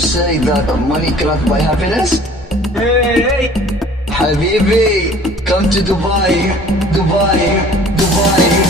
say that money cannot buy happiness? Hey, Habibi, come to Dubai, Dubai, Dubai.